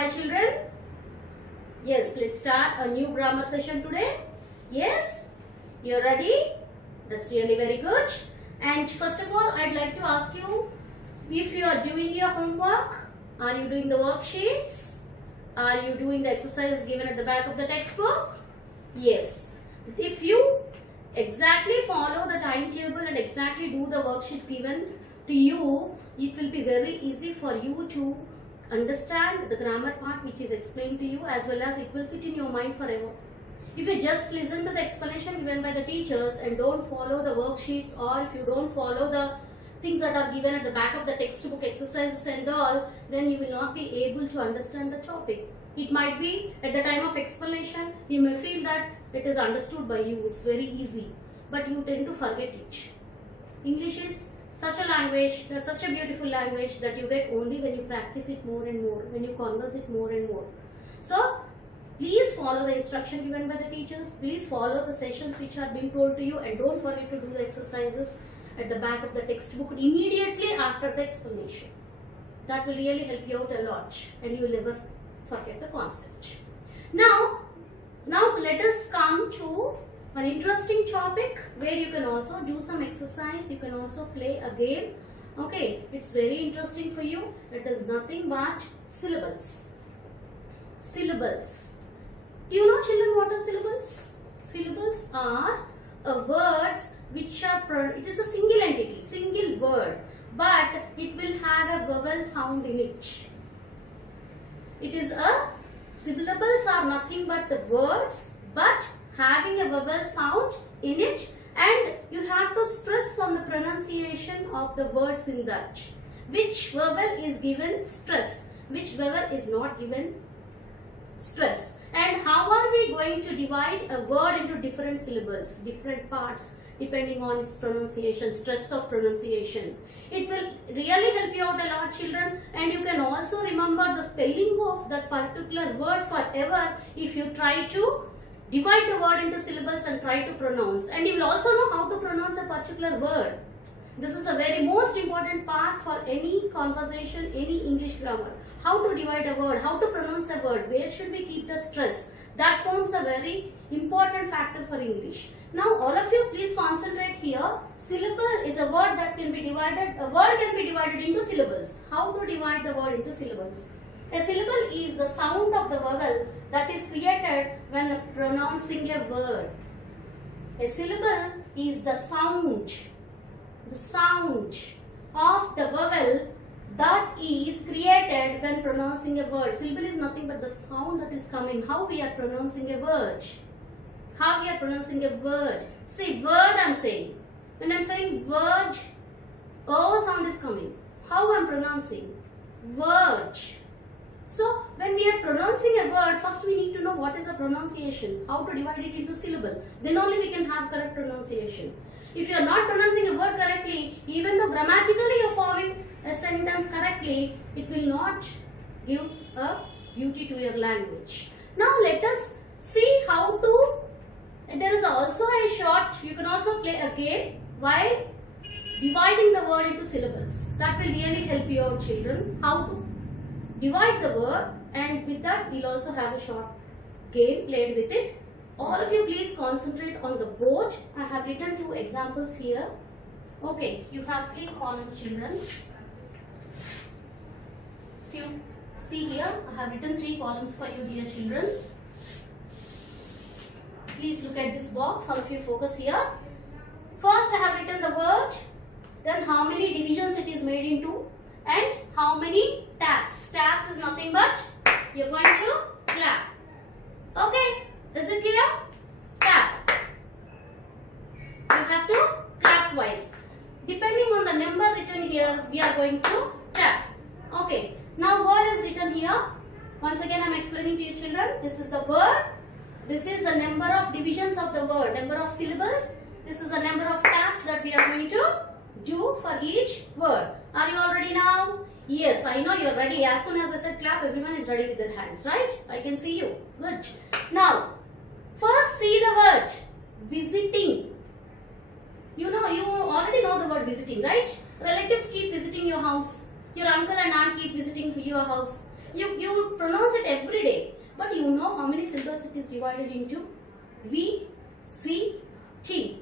Hi children. Yes, let's start a new grammar session today. Yes, you're ready? That's really very good. And first of all, I'd like to ask you if you are doing your homework. Are you doing the worksheets? Are you doing the exercises given at the back of the textbook? Yes. If you exactly follow the timetable and exactly do the worksheets given to you, it will be very easy for you to understand the grammar part which is explained to you, as well as it will fit in your mind forever. If you just listen to the explanation given by the teachers and don't follow the worksheets, or if you don't follow the things that are given at the back of the textbook exercises and all, then you will not be able to understand the topic. It might be at the time of explanation, you may feel that it is understood by you, it's very easy, but you tend to forget it. English is such a language, such a beautiful language that you get only when you practice it more and more, when you converse it more and more. So, please follow the instruction given by the teachers, please follow the sessions which are being told to you, and don't forget to do the exercises at the back of the textbook immediately after the explanation. That will really help you out a lot and you will never forget the concept. Now let us come to an interesting topic where you can also do some exercise, you can also play a game. Okay, it's very interesting for you. It is nothing but syllables. Syllables. Do you know, children, what are syllables? Syllables are words which are, it is a single entity, single word, but it will have a vowel sound in it. It is syllables are nothing but the words, but having a vowel sound in it, and you have to stress on the pronunciation of the words in that. Which vowel is given stress, which vowel is not given stress. And how are we going to divide a word into different syllables, different parts, depending on its pronunciation, stress of pronunciation. It will really help you out a lot, children, and you can also remember the spelling of that particular word forever if you try to divide the word into syllables and try to pronounce. And you will also know how to pronounce a particular word. This is a very most important part for any conversation, any English grammar. How to divide a word, how to pronounce a word, where should we keep the stress. That forms a very important factor for English. Now all of you please concentrate here. Syllable is a word that can be divided, a word can be divided into syllables. How to divide the word into syllables? A syllable is the sound of the vowel that is created when pronouncing a word. A syllable is the sound of the vowel that is created when pronouncing a word. Syllable is nothing but the sound that is coming. How we are pronouncing a word. How we are pronouncing a word. See, word I am saying. When I am saying word, O sound is coming. How I am pronouncing? Word. So, when we are pronouncing a word, first we need to know what is the pronunciation. How to divide it into syllable. Then only we can have correct pronunciation. If you are not pronouncing a word correctly, even though grammatically you are forming a sentence correctly, it will not give a beauty to your language. Now let us see how to, there is also a short, you can also play a game while dividing the word into syllables. That will really help you out, children, how to divide the word, and with that we will also have a short game played with it. All of you please concentrate on the board. I have written 2 examples here. Okay, you have 3 columns, children. You see here, I have written 3 columns for you, dear children. Please look at this box. All of you focus here. First, I have written the word, then how many divisions it is made into, and how many taps. Taps is nothing but you are going to clap. Okay. Is it clear? Tap. You have to clap twice. Depending on the number written here, we are going to tap. Okay. Now word is written here. Once again I am explaining to you, children. This is the word. This is the number of divisions of the word. Number of syllables. This is the number of taps that we are going to do for each word. Are you all ready now? Yes, I know you are ready. As soon as I said clap, everyone is ready with their hands, right? I can see you. Good. Now, first see the word visiting. You know, you already know the word visiting, right? Relatives keep visiting your house. Your uncle and aunt keep visiting your house. You pronounce it every day. But you know how many syllables it is divided into? V, C, T.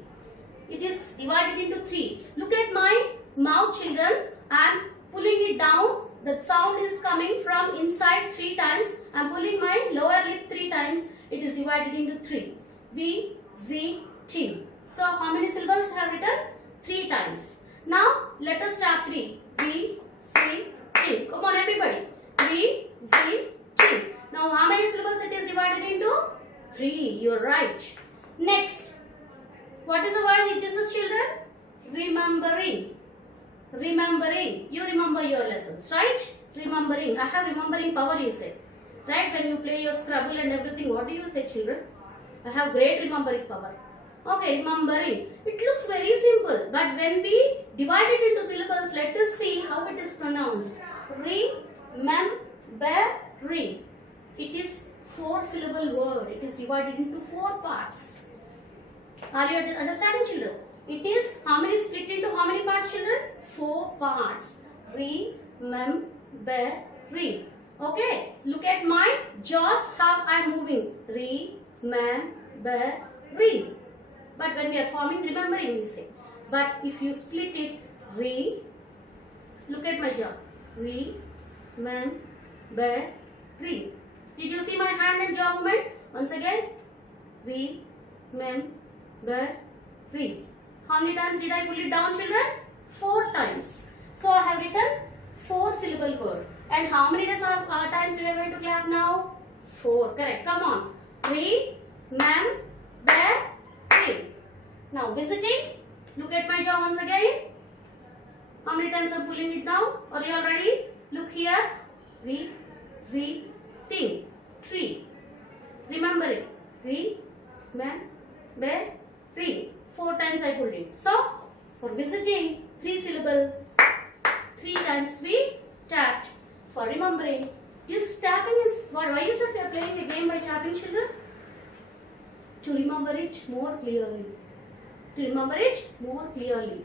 It is divided into 3. Look at my mouth, children. I am pulling it down. The sound is coming from inside 3 times. I am pulling my lower lip 3 times. It is divided into 3. V, Z, T. So how many syllables I have written? 3 times. Now let us start 3. V, C, T. Come on everybody. V, Z, T. Now how many syllables it is divided into? 3. You are right. Next. What is the word this is, children? Remembering. Remembering. You remember your lessons, right? Remembering. I have remembering power, you say. Right? When you play your Scrabble and everything, what do you say, children? I have great remembering power. Okay, remembering. It looks very simple, but when we divide it into syllables, let us see how it is pronounced. Remembering. It is 4-syllable word. It is divided into 4 parts. Are you understanding, children? It is how many split into how many parts, children? 4 parts. Remembering. Okay. Look at my jaws, how I am moving. Remembering. But when we are forming remembering, we say. But if you split it, look at my jaw. Remembering. Did you see my hand and jaw movement? Once again. Remembering. How many times did I pull it down, children? 4 times. So I have written 4-syllable word. And how many times we are going to clap now? 4. Correct. Come on. Remembering. Now visiting. Look at my jaw once again. How many times I am pulling it down? Are you all ready? Look here. Visiting. 3. Remembering. Remembering. 4 times I pulled it. So, for visiting, 3-syllable, 3 times we tapped. For remembering, this tapping is, why is it we are playing a game by tapping, children? To remember it more clearly. To remember it more clearly.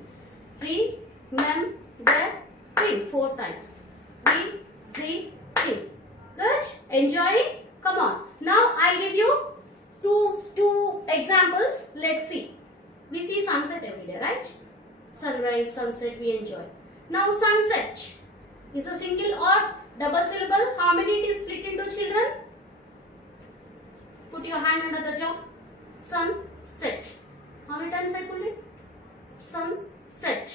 Remembering 4 times. Visiting. Good? Enjoying? Come on. Now, I'll give you two examples. Let's see. We see sunset every day, right? Sunrise, sunset, we enjoy. Now sunset is a single or double syllable. How many it is split into, children? Put your hand under the jaw. Sunset. How many times I pulled it? Sunset.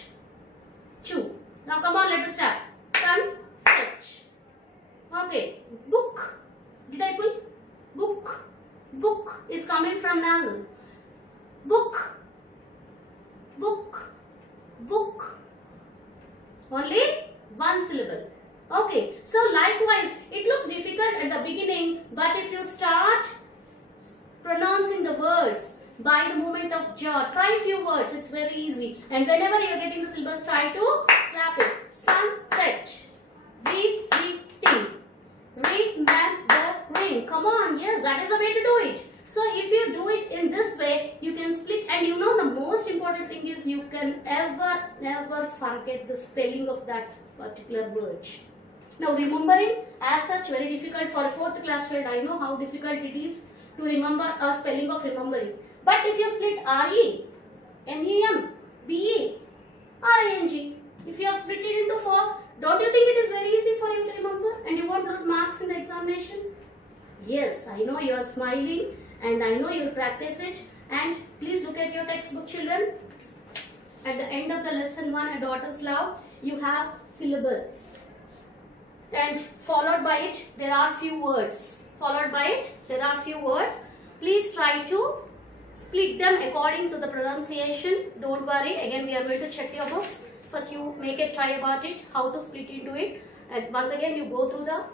2. Now come on, let us start. Sunset. Okay. Book. Did I pull? Book. Book is coming from noun. Book. Book. Book. Only 1 syllable. Okay. So likewise, it looks difficult at the beginning, but if you start pronouncing the words by the movement of jaw, try few words. It's very easy. And whenever you are getting the syllables, try to clap it. Sunset. Visiting. Remembering. Come on. Yes, that is the way to do it. So if you do it in this way, you can split, and you know the most important thing is you can never forget the spelling of that particular word. Now remembering as such very difficult for a 4th class child. I know how difficult it is to remember a spelling of remembering. But if you split R-E, M-E-M, B-E, R-A-N-G, if you have split it into 4, don't you think it is very easy for you to remember and you won't lose marks in the examination? Yes, I know you are smiling. And I know you will practice it. And please look at your textbook, children. At the end of the lesson 1, A Daughter's Love, you have syllables. And followed by it, there are few words. Followed by it, there are few words. Please try to split them according to the pronunciation. Don't worry. Again, we are going to check your books. First, you make a try about it, how to split into it. And once again, you go through the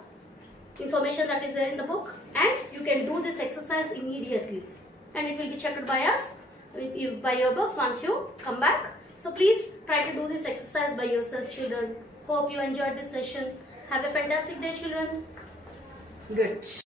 information that is there in the book, and you can do this exercise immediately, and it will be checked by us by your books once you come back. So please try to do this exercise by yourself, children. Hope you enjoyed this session. Have a fantastic day, children. Good.